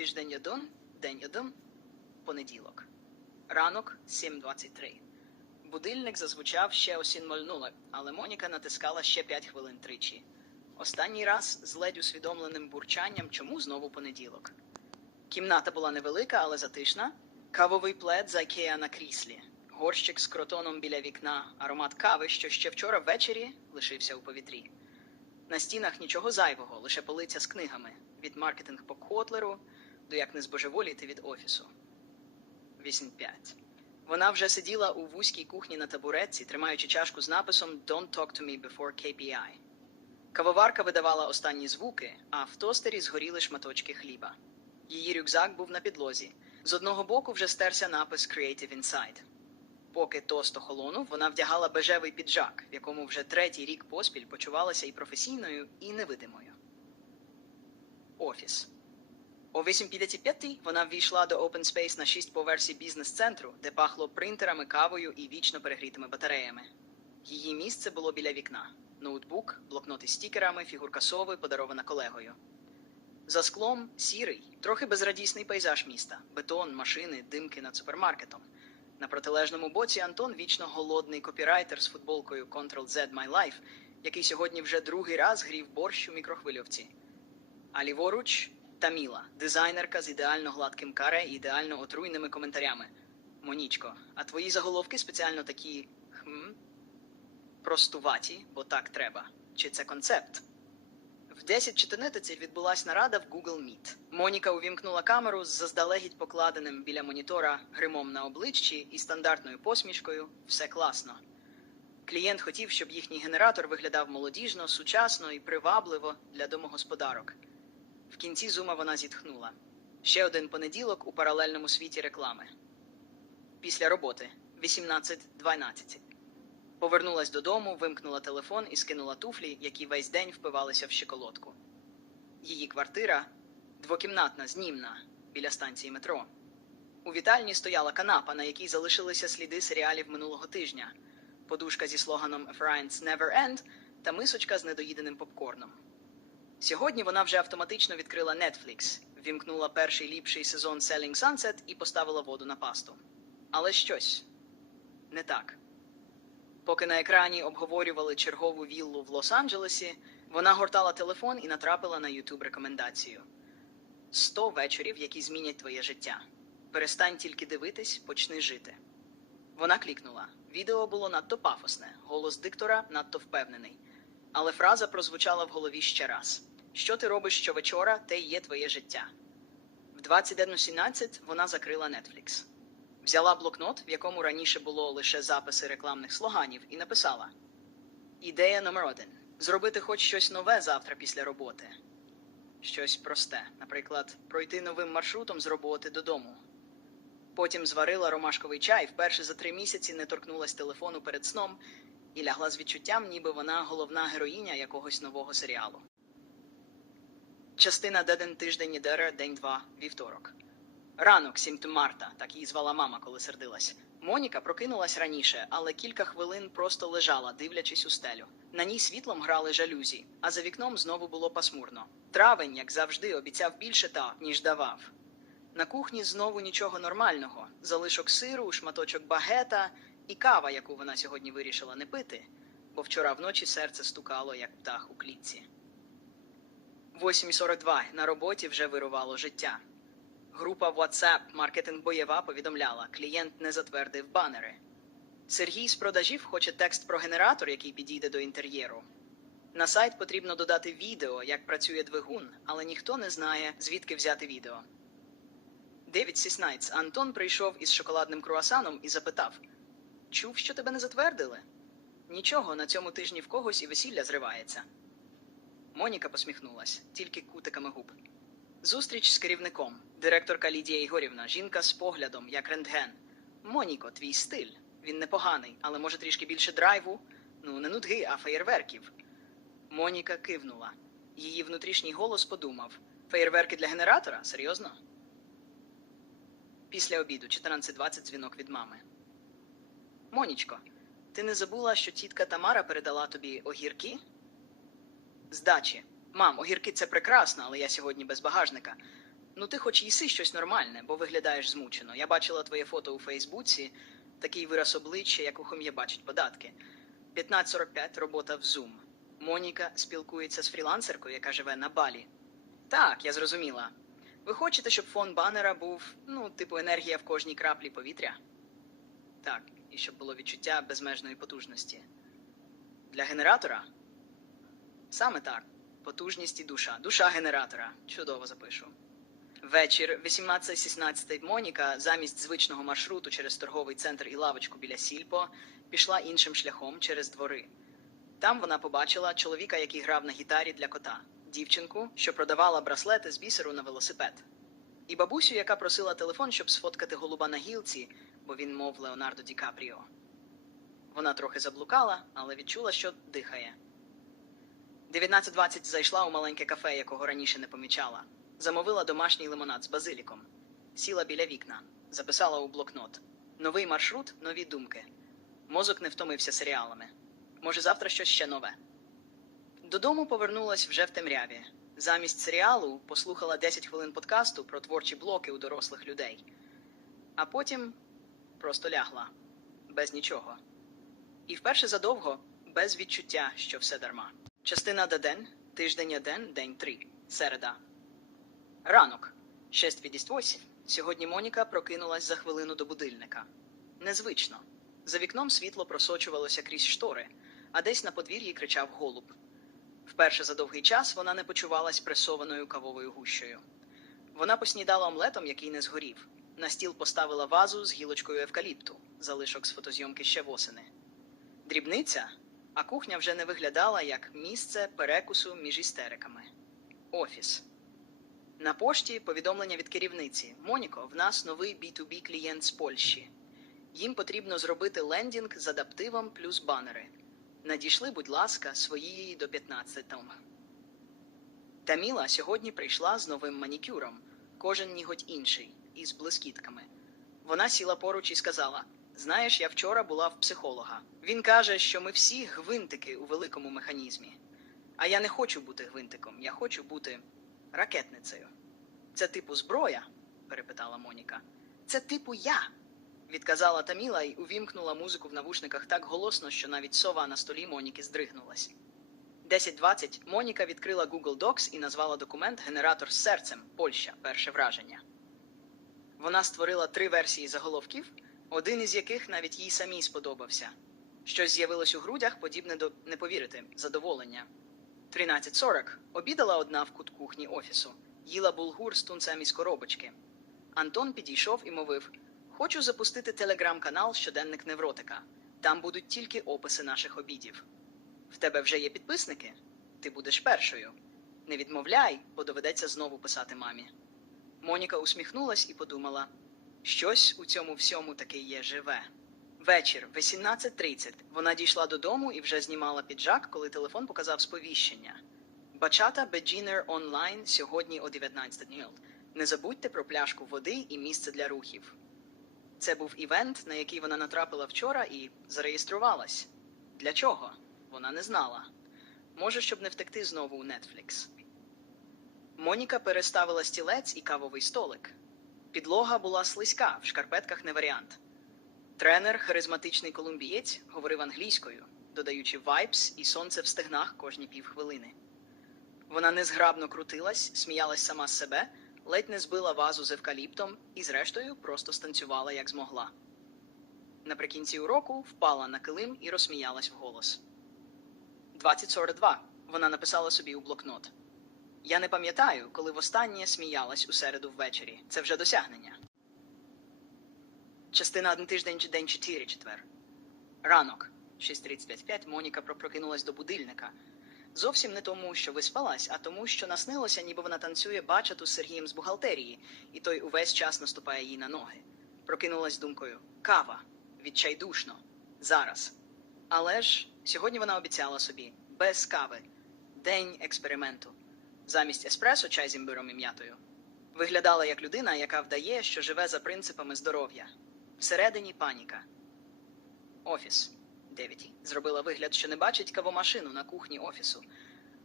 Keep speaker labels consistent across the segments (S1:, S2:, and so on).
S1: Тиждень один, день один, понеділок. Ранок 7.23. Будильник зазвучав ще о 7.00, але Моніка натискала ще 5 хвилин тричі. Останній раз з ледь усвідомленим бурчанням, чому знову понеділок. Кімната була невелика, але затишна. Кавовий плед з Айкеа на кріслі, горщик з кротоном біля вікна, аромат кави, що ще вчора ввечері лишився у повітрі. На стінах нічого зайвого, лише полиця з книгами від маркетинг по Котлеру як не збожеволіти від офісу. 8.5. Вона вже сиділа у вузькій кухні на табуретці, тримаючи чашку з написом Don't talk to me before KPI. Кавоварка видавала останні звуки, а в тостері згоріли шматочки хліба. Її рюкзак був на підлозі. З одного боку вже стерся напис Creative Inside. Поки тост охолонув, вона вдягала бежевий піджак, в якому вже третій рік поспіль почувалася і професійною, і невидимою. Офіс. О 8.55 вона ввійшла до Open Space на 6 по версії бізнес-центру, де пахло принтерами, кавою і вічно перегрітими батареями. Її місце було біля вікна: ноутбук, блокноти з стікерами, фігурка сови, подарована колегою. За склом сірий, трохи безрадісний пейзаж міста, бетон, машини, димки над супермаркетом. На протилежному боці Антон вічно голодний копірайтер з футболкою Ctrl-Z My Life, який сьогодні вже другий раз грів борщ у мікрохвильовці. А ліворуч Таміла, дизайнерка з ідеально гладким каре і ідеально отруйними коментарями. Монічко, а твої заголовки спеціально такі хм, простуваті, бо так треба. Чи це концепт? В 10.14 відбулась нарада в Google Meet. Моніка увімкнула камеру з заздалегідь покладеним біля монітора гримом на обличчі і стандартною посмішкою все класно. Клієнт хотів, щоб їхній генератор виглядав молодіжно, сучасно і привабливо для домогосподарок. В кінці зума вона зітхнула. Ще один понеділок у паралельному світі реклами. Після роботи 18.12. Повернулась додому, вимкнула телефон і скинула туфлі, які весь день впивалися в щеколотку. Її квартира двокімнатна, знімна, біля станції метро. У вітальні стояла канапа, на якій залишилися сліди серіалів минулого тижня, подушка зі слоганом «A Friends Never End» та мисочка з недоїденим попкорном. Сьогодні вона вже автоматично відкрила Netflix, вімкнула перший ліпший сезон Selling Sunset і поставила воду на пасту. Але щось не так. Поки на екрані обговорювали чергову віллу в Лос-Анджелесі, вона гортала телефон і натрапила на YouTube рекомендацію: 100 вечорів, які змінять твоє життя. Перестань тільки дивитись, почни жити. Вона клікнула. Відео було надто пафосне, голос диктора надто впевнений. Але фраза прозвучала в голові ще раз: Що ти робиш щовечора, те й є твоє життя. В 21.17 вона закрила Netflix. Взяла блокнот, в якому раніше було лише записи рекламних слоганів, і написала: Ідея номер один зробити хоч щось нове завтра після роботи. Щось просте, наприклад, пройти новим маршрутом з роботи додому. Потім зварила ромашковий чай, вперше за три місяці не торкнулась телефону перед сном і лягла з відчуттям, ніби вона головна героїня якогось нового серіалу. Частина Деден тиждень Нідера, день 2, вівторок. Ранок, 7 марта, так її звала мама, коли сердилась. Моніка прокинулась раніше, але кілька хвилин просто лежала, дивлячись у стелю. На ній світлом грали жалюзі, а за вікном знову було пасмурно. Травень, як завжди, обіцяв більше так, ніж давав. На кухні знову нічого нормального: залишок сиру, шматочок багета і кава, яку вона сьогодні вирішила не пити, бо вчора вночі серце стукало, як птах у клітці. 8.42 на роботі вже вирувало життя. Група WhatsApp маркетинг боєва повідомляла, клієнт не затвердив банери. Сергій з продажів хоче текст про генератор, який підійде до інтер'єру. На сайт потрібно додати відео, як працює двигун, але ніхто не знає, звідки взяти відео. Девід Сіснайтс Антон прийшов із шоколадним круасаном і запитав: Чув, що тебе не затвердили? Нічого, на цьому тижні в когось і весілля зривається. Моніка посміхнулась, тільки кутиками губ. Зустріч з керівником, директорка Лідія Ігорівна, жінка з поглядом, як рентген. Моніко, твій стиль. Він непоганий, але може трішки більше драйву. Ну, не нудги, а феєрверків. Моніка кивнула. Її внутрішній голос подумав: феєрверки для генератора? Серйозно? Після обіду, 14.20 дзвінок від мами. Монічко, ти не забула, що тітка Тамара передала тобі огірки? Здачі. Мам, огірки це прекрасно, але я сьогодні без багажника. Ну ти хоч їси щось нормальне, бо виглядаєш змучено. Я бачила твоє фото у Фейсбуці, такий вираз обличчя, як у хом'є бачить податки. 15.45 робота в Zoom. Моніка спілкується з фрілансеркою, яка живе на Балі. Так, я зрозуміла. Ви хочете, щоб фон банера був, ну, типу, енергія в кожній краплі повітря? Так, і щоб було відчуття безмежної потужності. Для генератора? Саме так. Потужність і душа. Душа генератора. Чудово запишу. Вечір 18.16 Моніка замість звичного маршруту через торговий центр і лавочку біля Сільпо пішла іншим шляхом через двори. Там вона побачила чоловіка, який грав на гітарі для кота, дівчинку, що продавала браслети з бісеру на велосипед, і бабусю, яка просила телефон, щоб сфоткати голуба на гілці, бо він мов Леонардо Ді Капріо. Вона трохи заблукала, але відчула, що дихає. 19.20 зайшла у маленьке кафе, якого раніше не помічала. Замовила домашній лимонад з базиліком. Сіла біля вікна, записала у блокнот. Новий маршрут, нові думки. Мозок не втомився серіалами. Може, завтра щось ще нове. Додому повернулась вже в темряві. Замість серіалу послухала 10 хвилин подкасту про творчі блоки у дорослих людей. А потім просто лягла без нічого. І вперше задовго без відчуття, що все дарма. Частина день, тиждень день, день 3. Середа. Ранок. 6.58. Сьогодні Моніка прокинулась за хвилину до будильника. Незвично. За вікном світло просочувалося крізь штори, а десь на подвір'ї кричав голуб. Вперше за довгий час вона не почувалась пресованою кавовою гущею. Вона поснідала омлетом, який не згорів. На стіл поставила вазу з гілочкою евкаліпту, залишок з фотозйомки ще восени. Дрібниця, а кухня вже не виглядала як місце перекусу між істериками. Офіс. На пошті повідомлення від керівниці. Моніко, в нас новий B2B клієнт з Польщі. Їм потрібно зробити лендінг з адаптивом плюс банери. Надійшли, будь ласка, свої до 15 том. Таміла сьогодні прийшла з новим манікюром, кожен ніготь інший, із блискітками. Вона сіла поруч і сказала: Знаєш, я вчора була в психолога. Він каже, що ми всі гвинтики у великому механізмі. А я не хочу бути гвинтиком, я хочу бути ракетницею. Це типу зброя? перепитала Моніка. Це типу я. відказала Таміла і увімкнула музику в навушниках так голосно, що навіть сова на столі Моніки здригнулась. 10.20 Моніка відкрила Google Docs і назвала документ Генератор з серцем Польща. Перше враження. Вона створила три версії заголовків, один із яких навіть їй самій сподобався. Щось з'явилось у грудях, подібне до не повірити, задоволення. 13.40 обідала одна в кут кухні офісу, їла булгур з тунцем із коробочки. Антон підійшов і мовив: Хочу запустити телеграм-канал Щоденник Невротика. Там будуть тільки описи наших обідів. В тебе вже є підписники? Ти будеш першою. Не відмовляй, бо доведеться знову писати мамі. Моніка усміхнулась і подумала: щось у цьому всьому таки є живе. Вечір, 18.30. Вона дійшла додому і вже знімала піджак, коли телефон показав сповіщення. Бачата Beginner онлайн сьогодні о 19.00. Не забудьте про пляшку води і місце для рухів. Це був івент, на який вона натрапила вчора і зареєструвалась. Для чого? Вона не знала. Може, щоб не втекти знову у Netflix. Моніка переставила стілець і кавовий столик. Підлога була слизька, в шкарпетках не варіант. Тренер, харизматичний колумбієць, говорив англійською, додаючи вайбс і сонце в стегнах кожні півхвилини. Вона незграбно крутилась, сміялась сама з себе, ледь не збила вазу з евкаліптом і, зрештою, просто станцювала, як змогла. Наприкінці уроку впала на килим і розсміялась вголос. 20.42. Вона написала собі у блокнот. Я не пам'ятаю, коли востаннє сміялась у середу ввечері. Це вже досягнення. Частина один тиждень чи день 4 четвер. Ранок. 6.35 Моніка прокинулась до будильника. Зовсім не тому, що виспалась, а тому, що наснилося, ніби вона танцює бачату з Сергієм з бухгалтерії, і той увесь час наступає їй на ноги. Прокинулась думкою кава, відчайдушно, зараз. Але ж сьогодні вона обіцяла собі без кави, день експерименту. Замість еспресо чай з імбиром і м'ятою. Виглядала як людина, яка вдає, що живе за принципами здоров'я. Всередині паніка. Офіс. Девіті. Зробила вигляд, що не бачить кавомашину на кухні офісу.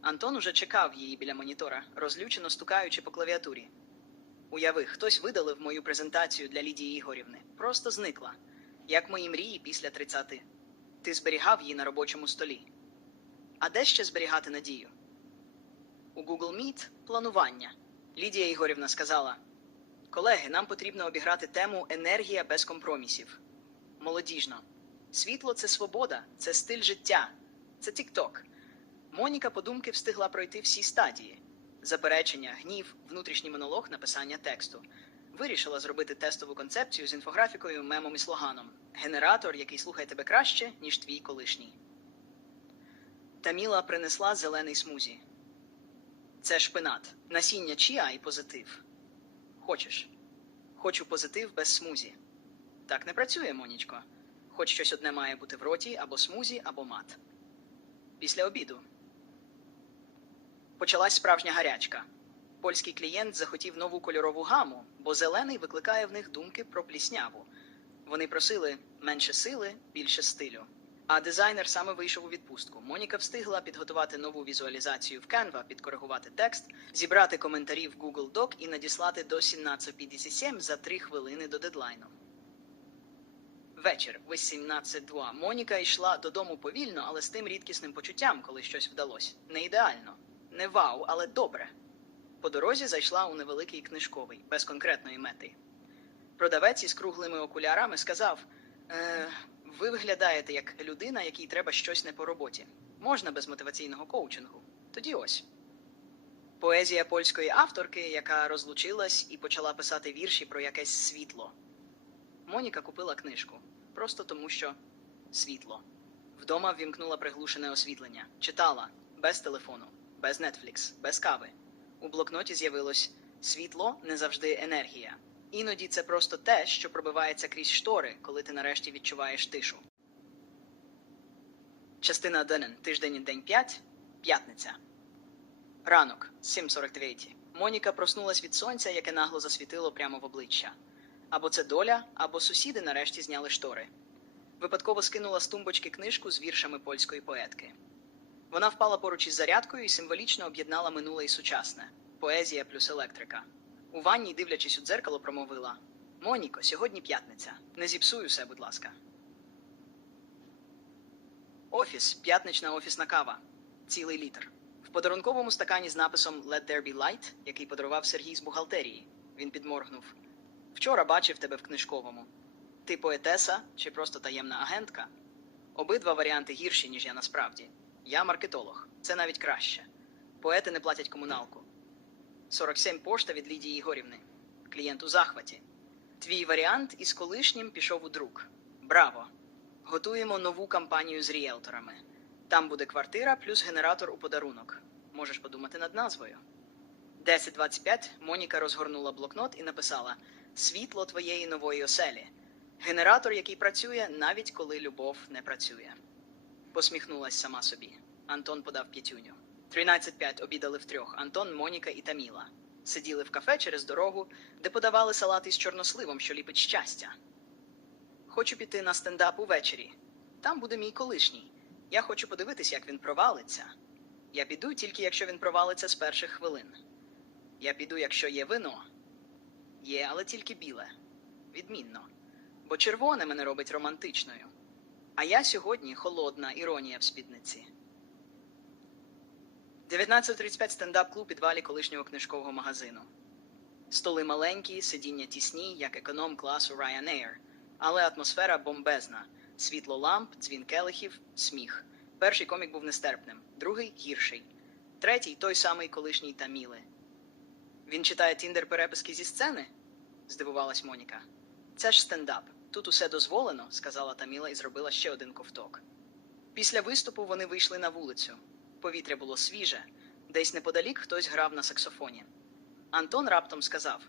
S1: Антон уже чекав її біля монітора, розлючено стукаючи по клавіатурі. Уяви, хтось видалив мою презентацію для Лідії Ігорівни. Просто зникла. Як мої мрії після 30. Ти зберігав її на робочому столі. А де ще зберігати надію? У Google Meet планування. Лідія Ігорівна сказала: Колеги, нам потрібно обіграти тему енергія без компромісів. Молодіжно. Світло це свобода, це стиль життя, це тік-ток. Моніка подумки встигла пройти всі стадії: заперечення, гнів, внутрішній монолог, написання тексту. Вирішила зробити тестову концепцію з інфографікою, мемом і слоганом: генератор, який слухає тебе краще, ніж твій колишній. Таміла принесла зелений смузі. Це шпинат, насіння чіа і позитив. Хочеш? Хочу позитив без смузі. Так не працює, Монічко. Хоч щось одне має бути в роті або смузі, або мат. Після обіду почалась справжня гарячка. Польський клієнт захотів нову кольорову гаму, бо зелений викликає в них думки про плісняву. Вони просили менше сили, більше стилю. А дизайнер саме вийшов у відпустку. Моніка встигла підготувати нову візуалізацію в Canva, підкоригувати текст, зібрати коментарі в Google Doc і надіслати до 17.57 за 3 хвилини до дедлайну. Вечір, 18.02. Моніка йшла додому повільно, але з тим рідкісним почуттям, коли щось вдалося. Не ідеально, не вау, але добре. По дорозі зайшла у невеликий книжковий, без конкретної мети. Продавець із круглими окулярами сказав: е, Ви виглядаєте як людина, якій треба щось не по роботі. Можна без мотиваційного коучингу. Тоді ось. Поезія польської авторки, яка розлучилась і почала писати вірші про якесь світло. Моніка купила книжку просто тому, що світло. Вдома ввімкнула приглушене освітлення, читала без телефону, без Netflix, без кави. У блокноті з'явилось світло не завжди енергія. Іноді це просто те, що пробивається крізь штори, коли ти нарешті відчуваєш тишу. Частина 1. Тиждень день 5. П'ятниця. Ранок 7.49. Моніка проснулась від сонця, яке нагло засвітило прямо в обличчя. Або це доля, або сусіди нарешті зняли штори. Випадково скинула з тумбочки книжку з віршами польської поетки. Вона впала поруч із зарядкою і символічно об'єднала минуле і сучасне поезія плюс електрика. У ванні, дивлячись у дзеркало, промовила: Моніко, сьогодні п'ятниця. Не зіпсуй усе, будь ласка. Офіс, п'ятнична офісна кава. Цілий літр. В подарунковому стакані з написом Let there be light, який подарував Сергій з бухгалтерії. Він підморгнув. Вчора бачив тебе в книжковому. Ти поетеса чи просто таємна агентка? Обидва варіанти гірші, ніж я насправді. Я маркетолог. Це навіть краще. Поети не платять комуналку. 47 пошта від Лідії Ігорівни. Клієнт у захваті. Твій варіант із колишнім пішов у друк. Браво! Готуємо нову кампанію з ріелторами. Там буде квартира плюс генератор у подарунок. Можеш подумати над назвою. 10.25 Моніка розгорнула блокнот і написала Світло твоєї нової оселі. Генератор, який працює, навіть коли любов не працює. Посміхнулась сама собі. Антон подав п'ятюню. 13.5 обідали втрьох Антон, Моніка і Таміла. Сиділи в кафе через дорогу, де подавали салат із чорносливом, що ліпить щастя. Хочу піти на стендап увечері. Там буде мій колишній. Я хочу подивитись, як він провалиться. Я піду тільки, якщо він провалиться з перших хвилин. Я піду, якщо є вино. Є, але тільки біле. Відмінно. Бо червоне мене робить романтичною. А я сьогодні холодна іронія в спідниці. 19.35 стендап-клуб підвалі колишнього книжкового магазину. Столи маленькі, сидіння тісні, як економ класу Ryanair. Але атмосфера бомбезна. Світло ламп, дзвін келихів, сміх. Перший комік був нестерпним, другий гірший. Третій той самий колишній Таміли. Він читає Тіндер переписки зі сцени? здивувалась Моніка. Це ж стендап. Тут усе дозволено, сказала Таміла і зробила ще один ковток. Після виступу вони вийшли на вулицю. Повітря було свіже, десь неподалік хтось грав на саксофоні. Антон раптом сказав: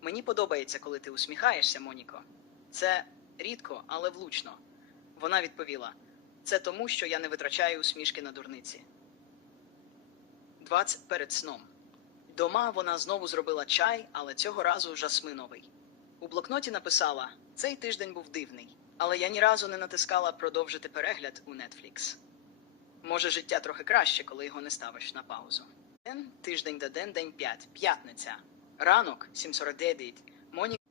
S1: Мені подобається, коли ти усміхаєшся, Моніко. Це рідко, але влучно. Вона відповіла: Це тому, що я не витрачаю усмішки на дурниці. 20 перед сном. Дома вона знову зробила чай, але цього разу жасминовий. У блокноті написала: Цей тиждень був дивний, але я ні разу не натискала продовжити перегляд у Netflix. Може, життя трохи краще, коли його не ставиш на паузу. День, Тиждень до день, день 5. П'ятниця. Ранок 7.49. Моніка.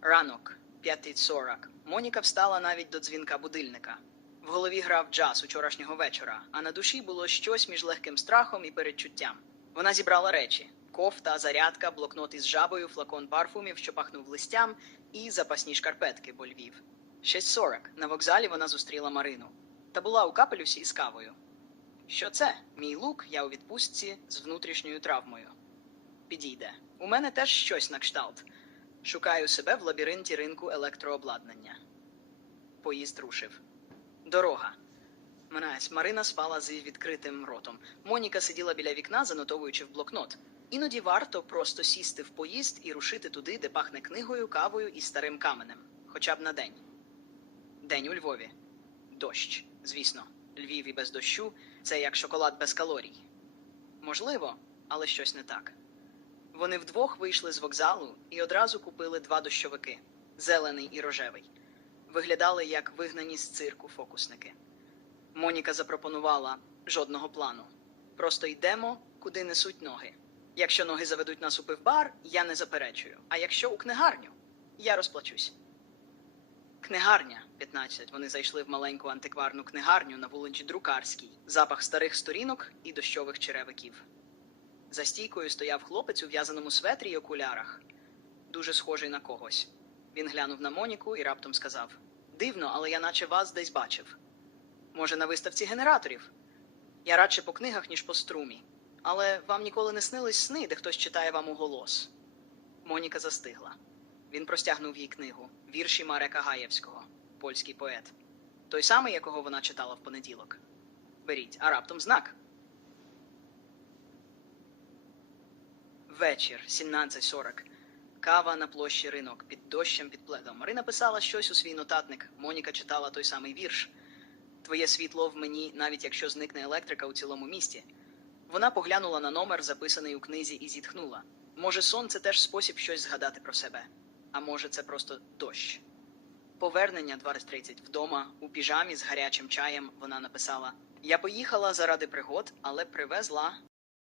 S1: Ранок 5.40. Моніка встала навіть до дзвінка будильника. В голові грав джаз учорашнього вечора, а на душі було щось між легким страхом і передчуттям. Вона зібрала речі: кофта, зарядка, блокнот із жабою, флакон парфумів, що пахнув листям, і запасні шкарпетки, бо Львів. 6.40. На вокзалі вона зустріла Марину та була у капелюсі із кавою. Що це? Мій лук, я у відпустці з внутрішньою травмою. Підійде. У мене теж щось на кшталт. Шукаю себе в лабіринті ринку електрообладнання. Поїзд рушив. Дорога. Мразь, Марина спала з відкритим ротом. Моніка сиділа біля вікна, занотовуючи в блокнот. Іноді варто просто сісти в поїзд і рушити туди, де пахне книгою, кавою і старим каменем. Хоча б на день. День у Львові. Дощ, звісно. Львів і без дощу це як шоколад без калорій. Можливо, але щось не так. Вони вдвох вийшли з вокзалу і одразу купили два дощовики зелений і рожевий. Виглядали як вигнані з цирку фокусники. Моніка запропонувала жодного плану. Просто йдемо, куди несуть ноги. Якщо ноги заведуть нас у пивбар, я не заперечую. А якщо у книгарню, я розплачусь. Книгарня 15. Вони зайшли в маленьку антикварну книгарню на вулиці Друкарській. Запах старих сторінок і дощових черевиків. За стійкою стояв хлопець у в'язаному светрі й окулярах, дуже схожий на когось. Він глянув на Моніку і раптом сказав: Дивно, але я наче вас десь бачив. Може, на виставці генераторів? Я радше по книгах, ніж по струмі. Але вам ніколи не снились сни, де хтось читає вам у голос. Моніка застигла. Він простягнув їй книгу вірші Марека Гаєвського, польський поет. Той самий, якого вона читала в понеділок. Беріть, а раптом знак. Вечір, 17.40. Кава на площі ринок, під дощем, під пледом. Марина писала щось у свій нотатник. Моніка читала той самий вірш. Твоє світло в мені, навіть якщо зникне електрика у цілому місті. Вона поглянула на номер, записаний у книзі, і зітхнула. Може, сон це теж спосіб щось згадати про себе, а може, це просто дощ. Повернення 20.30 вдома, у піжамі з гарячим чаєм, вона написала: Я поїхала заради пригод, але привезла